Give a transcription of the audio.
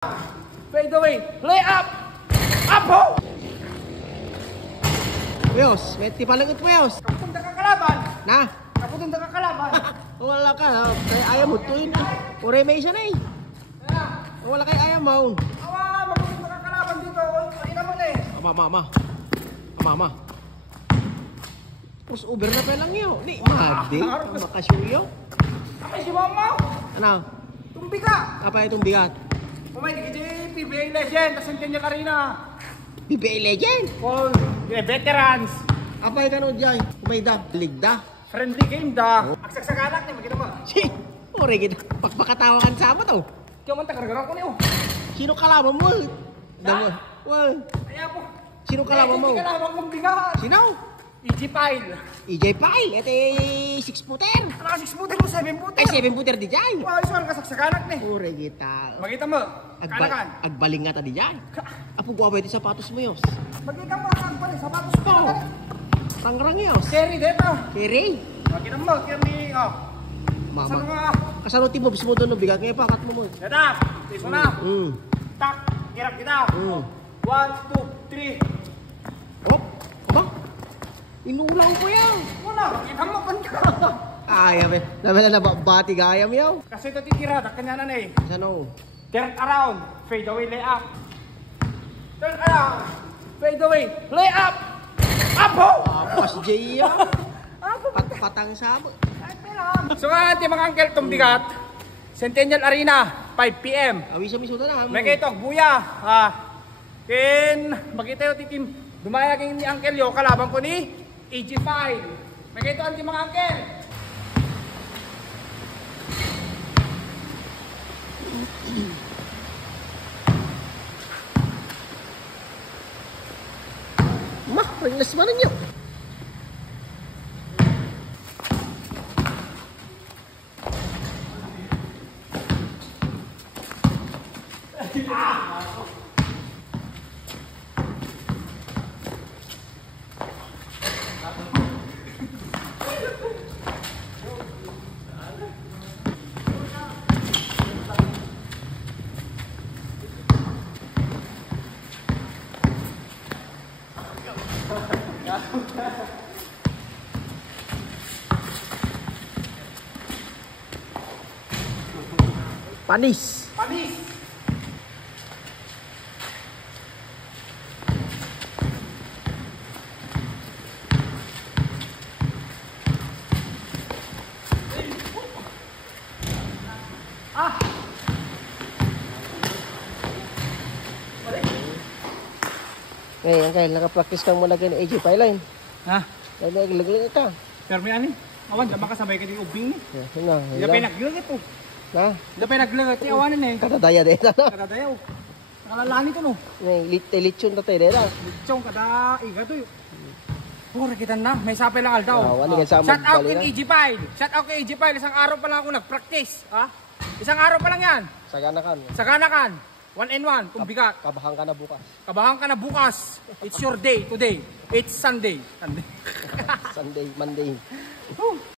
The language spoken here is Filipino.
Fade away. Lay up. Up ho. Weyos, may tipalagot Weyos. Kaputong ka kalaban. Na? Kaputong ka kalaban. Wala ka. Kaya ayaw mo tuin. Ure may isa na eh. Wala kay ayaw mo. Awa, magputong ka kalaban dito. Ina mo na eh. Ama. Terus Uber na pa lang yun. Ni, madi. Makasyoyo. Ay, si mama. Ano? Tumbi ka. Apa itong bigat? Kumay, di ka PBA legend. Tapos hindi niya karina. PBA Legend. All veterans. Apa yung kanod dyan? Kumayda. Ligda. Friendly game da. Agsagsagalak niya, magkita mo. Si, ure kita. Pagpakatawakan sa mo to. Kaya man takaragaran ko niyo. Sino kalaban mo? Damo. Well, Kaya po. sino kalaban mo? Hindi kalaban kong bigat. Sino? EG Pile. EJ Pile. Ito 6 footer. Ano ka 6 footer mo, 7 footer? Ay, 7 footer di dyan. Wow, isuan kasagsagalak ni. Ure kita. Magkita mo. Kanakan. Agbaling nga ta di dyan. Apo guwapo ito sapatos mo yos. Magkita mo ang pala. Sapatos ko. Oo. Tangrang yos. Kerry dito. Kiri. Magkita mo. Kerry. Oh. Mama. Saan nga? Kasano ti mo bismo doon no bigat ngayon pakat mo mo. Dada. Tiso na. Tak. Kirap kita. 1, 2, 3. Oh. Aba. Inulaw ko yan. Muna. Magkita mo. Panka. Ay, abe. Naman na nabati gayam yaw. Kasi ito titira. Takanya na eh. Sano? Turn around. Fade away. Lay up. Turn around. Fade away. Lay up. Up ho. Pas J yaw. Up. Patang sabo. So nga ating mga uncle itong bigat. Centennial Arena. 5 PM. Awisa-miso na. May kayo ito. Buya. Magkita yung titim. Dumayagin ni uncle yo. Kalaban ko ni AG5. May kayo ito ating mga uncle. Mah, ringles man ninyo. Panis. Panis. Eh, ang naka-practice kang muna kayo ng AJ Pipeline. Ha? Naglag-lag ito. Pero may anin. Awan, diyan makasabay ka din ubing ni. Hina, Hindi pa naglagat po. na, Hindi pa naglagat. Awanan eh. katadaya din. Kadadayaw. Nakalalani to no. Litsyon na tayo din. Chong kada iga to. Pura kita na. May sapay lang aldaw. Shout Shout out kay AG Pile. Shout out kay AG Pile. Isang araw pa lang ako nag-practice. Ha? Isang araw pa lang yan. Saganakan. Saganakan. 1 and 1. Tumbigat. Kabahan ka na bukas. Kabahan ka na bukas. It's your day today. It's Sunday. Sunday, Monday.